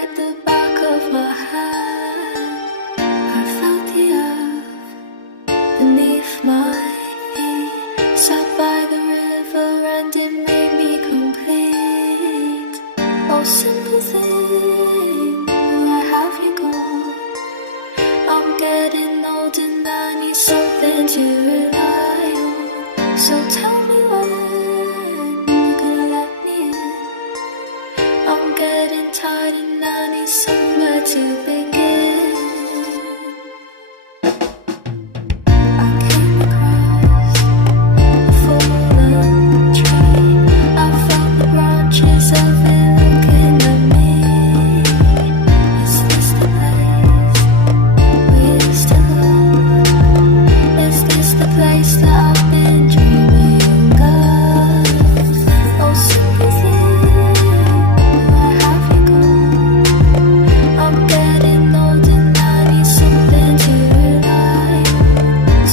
like the back of my hand. I felt the earth beneath my feet. Sat by the river and it made me complete. Oh, simple thing, where have you gone? I'm getting old and I need something to rely on. So tell me when you're gonna let me in. I'm getting tired and I need somewhere to begin. I came across a fallen tree. I felt the branches of it looking at me. Is this the place we used to love? Is this the place that I've been dreaming of? Oh, simple thing, where have you gone? I'm getting old and I need something to rely on.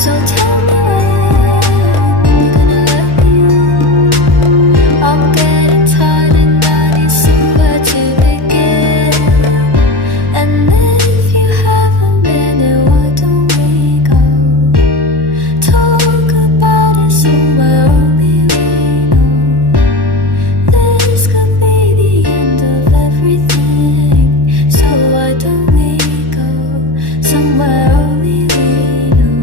So tell me when you're gonna let me in. I'm getting tired and I need somewhere to begin. And if you haven't been here, why don't we go? Talk about it somewhere only we know. This could be the end of everything. So why don't we go somewhere only we know?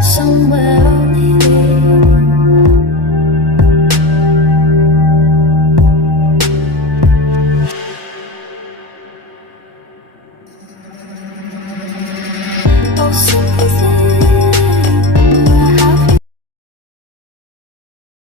Somewhere only we know. Oh, simple